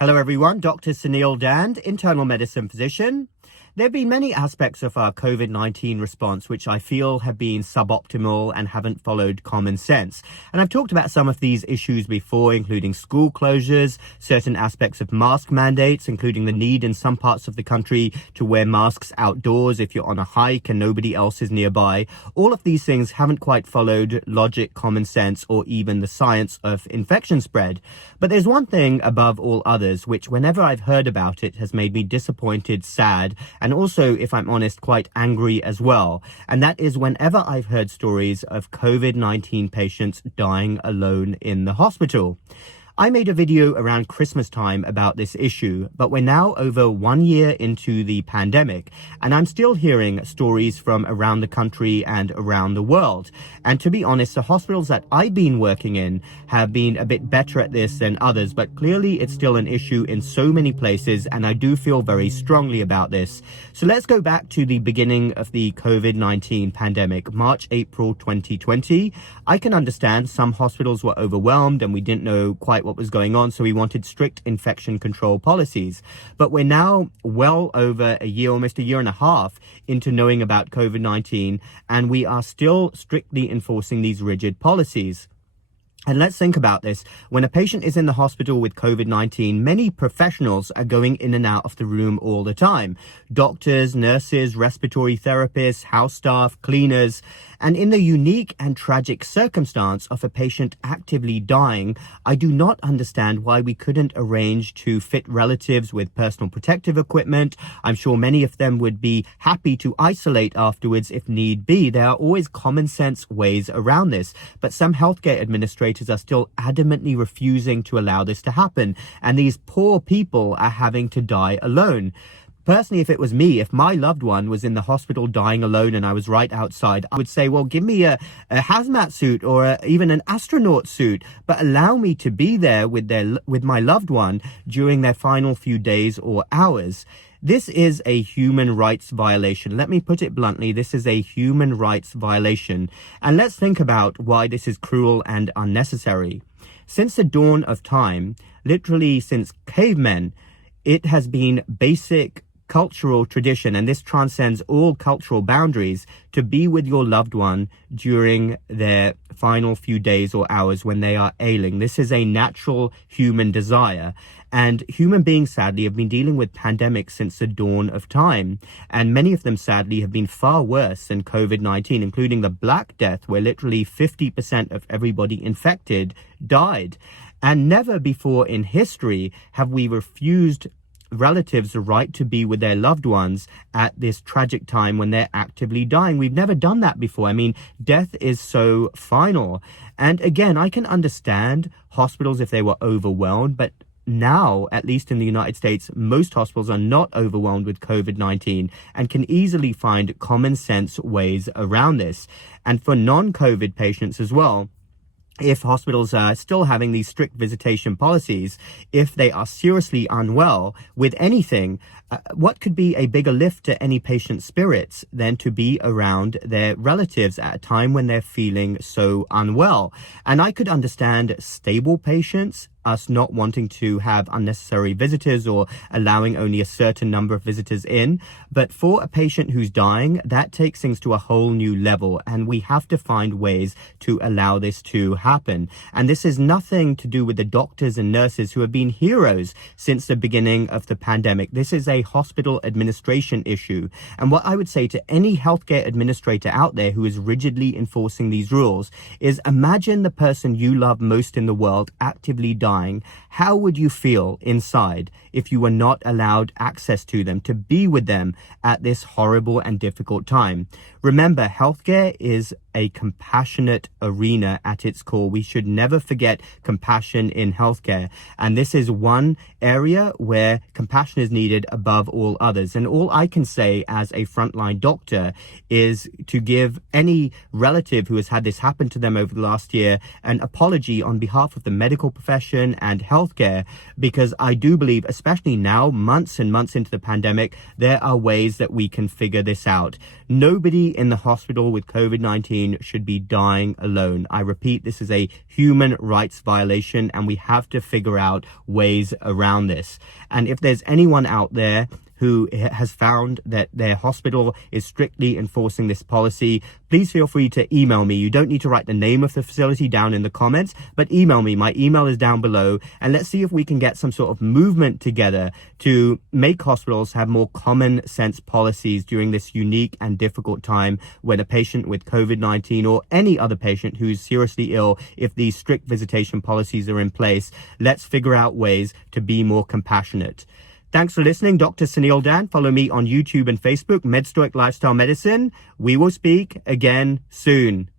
Hello everyone, Dr. Suneel Dhand, internal medicine physician. There have been many aspects of our COVID-19 response which I feel have been suboptimal and haven't followed common sense. And I've talked about some of these issues before, including school closures, certain aspects of mask mandates, including the need in some parts of the country to wear masks outdoors if you're on a hike and nobody else is nearby. All of these things haven't quite followed logic, common sense, or even the science of infection spread. But there's one thing above all others, which whenever I've heard about it has made me disappointed, sad, and also, if I'm honest, quite angry as well. And that is whenever I've heard stories of COVID-19 patients dying alone in the hospital. I made a video around Christmas time about this issue, but we're now over 1 year into the pandemic, and I'm still hearing stories from around the country and around the world. And to be honest, the hospitals that I've been working in have been a bit better at this than others, but clearly it's still an issue in so many places, and I do feel very strongly about this. So let's go back to the beginning of the COVID-19 pandemic, March, April 2020. I can understand some hospitals were overwhelmed and we didn't know quite what was going on, so we wanted strict infection control policies. But we're now well over a year, almost a year and a half into knowing about COVID-19, and we are still strictly enforcing these rigid policies. And let's think about this. When a patient is in the hospital with COVID-19, many professionals are going in and out of the room all the time. Doctors, nurses, respiratory therapists, house staff, cleaners. And in the unique and tragic circumstance of a patient actively dying, I do not understand why we couldn't arrange to fit relatives with personal protective equipment. I'm sure many of them would be happy to isolate afterwards if need be. There are always common sense ways around this, but some healthcare administrators are still adamantly refusing to allow this to happen. And these poor people are having to die alone. Personally, if it was me, if my loved one was in the hospital dying alone and I was right outside, I would say, well, give me a hazmat suit or even an astronaut suit, but allow me to be there with my loved one during their final few days or hours. This is a human rights violation. Let me put it bluntly, this is a human rights violation. And let's think about why this is cruel and unnecessary. Since the dawn of time, literally since cavemen, it has been basic cultural tradition, and this transcends all cultural boundaries, to be with your loved one during their final few days or hours when they are ailing. This is a natural human desire. And human beings, sadly, have been dealing with pandemics since the dawn of time. And many of them, sadly, have been far worse than COVID-19, including the Black Death, where literally 50% of everybody infected died. And never before in history have we refused relatives the right to be with their loved ones at this tragic time when they're actively dying. We've never done that before. I mean, death is so final. And again, I can understand hospitals if they were overwhelmed, but now, at least in the United States, most hospitals are not overwhelmed with COVID-19 and can easily find common sense ways around this. And for non-COVID patients as well, if hospitals are still having these strict visitation policies, if they are seriously unwell with anything, what could be a bigger lift to any patient's spirits than to be around their relatives at a time when they're feeling so unwell? And I could understand stable patients, us not wanting to have unnecessary visitors or allowing only a certain number of visitors in. But for a patient who's dying, that takes things to a whole new level. And we have to find ways to allow this to happen. And this is nothing to do with the doctors and nurses who have been heroes since the beginning of the pandemic. This is a hospital administration issue. And what I would say to any healthcare administrator out there who is rigidly enforcing these rules is imagine the person you love most in the world actively dying. How would you feel inside if you were not allowed access to them, to be with them at this horrible and difficult time? Remember, healthcare is a compassionate arena at its core. We should never forget compassion in healthcare. And this is one area where compassion is needed above above all others. And all I can say as a frontline doctor is to give any relative who has had this happen to them over the last year an apology on behalf of the medical profession and healthcare, because I do believe, especially now, months and months into the pandemic, there are ways that we can figure this out. Nobody in the hospital with COVID-19 should be dying alone. I repeat, this is a human rights violation, and we have to figure out ways around this. And if there's anyone out there who has found that their hospital is strictly enforcing this policy, please feel free to email me. You don't need to write the name of the facility down in the comments, but email me. My email is down below, and let's see if we can get some sort of movement together to make hospitals have more common sense policies during this unique and difficult time when a patient with COVID-19 or any other patient who's seriously ill, if these strict visitation policies are in place, let's figure out ways to be more compassionate. Thanks for listening. Dr. Suneel Dhand. Follow me on YouTube and Facebook, MedStoic Lifestyle Medicine. We will speak again soon.